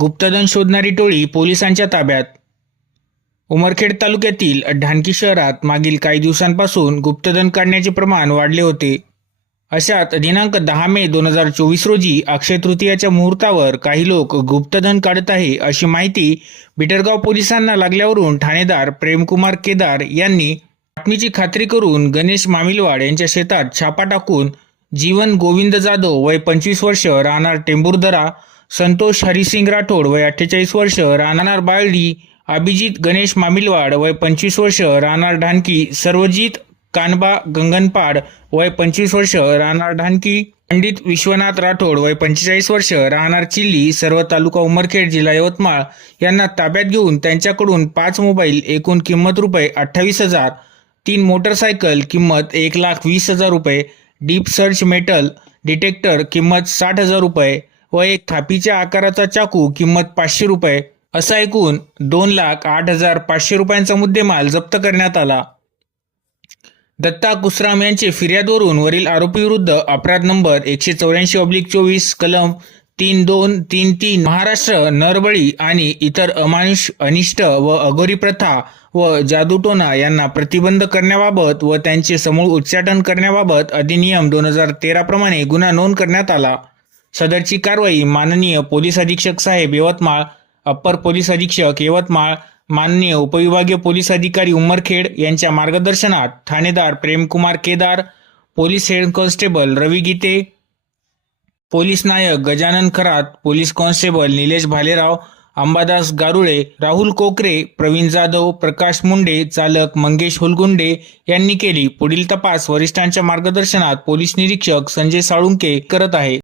गुप्तधन शोधणारी टोळी पोलिसांच्या ताब्यात. उमरखेड तालुक्यातील ढाणकी शहरात मागील काही दिवसांपासून गुप्तधन काढण्याचे प्रमाण वाढले होते. अशात दिनांक 10 मे 2024 रोजी अक्षय तृतीयाच्या मुहूर्तावर काही लोक गुप्तधन काढत आहे अशी माहिती बिटरगाव पोलिसांना लागल्यावरून ठाणेदार प्रेमकुमार केदार यांनी बातमीची खात्री करून गणेश मामिलवाड यांच्या शेतात छापा टाकून जीवन गोविंद जाधव वय 25 वर्ष राहणार टेंभुर्दरा, संतोष हरिसिंग राठोड वय 48 वर्ष राहणार बाळडी, अभिजित गणेश मामिलवाड वय 25 वर्ष राहणार ढाणकी, सर्वजित कानबा गंगनपाड वय 25 वर्ष राहणार ढाणकी, पंडित विश्वनाथ राठोड वय 45 वर्ष राहणार चिल्ली, सर्व तालुका उमरखेड जिल्हा यवतमाळ यांना ताब्यात घेऊन त्यांच्याकडून 5 मोबाईल एकूण किंमत रुपये 28,000, 3 मोटरसायकल किंमत 1,20,000 रुपये, डीप सर्च मेटल डिटेक्टर किंमत 60,000 रुपये व एक थापीच्या आकाराचा चाकू किंमत 500 रुपये असा एकूण 2,08,500 रुपयांचा मुद्देमाल जप्त करण्यात आला. दत्ता कुसराम यांचे फिर्यादवरून वरील आरोपीविरुद्ध अपराध नंबर 184/24 कलम 3233 महाराष्ट्र नरबळी आणि इतर अमानुष अनिष्ट व अघोरी प्रथा व जादूटोना यांना प्रतिबंध करण्याबाबत व त्यांचे समूळ उच्चाटन करण्याबाबत अधिनियम 2013 प्रमाणे गुन्हा नोंद करण्यात आला. सदरची कारवाई माननीय पोलीस अधीक्षक साहेब यवतमाळ, अप्पर पोलीस अधीक्षक यवतमाळ, माननीय उपविभागीय पोलीस अधिकारी उमरखेड यांच्या मार्गदर्शनात ठाणेदार Premkumar Kedar, police head constable Ravi Gite, police नायक गजानन खरात, पोलीस कॉन्स्टेबल निलेश भालेराव, अंबादास गारुळे, राहुल कोकरे, प्रवीण जाधव, प्रकाश मुंडे, चालक मंगेश हुलगुंडे यांनी केली. पुढील तपास वरिष्ठांच्या मार्गदर्शनात पोलीस निरीक्षक संजय साळुंके करत आहे.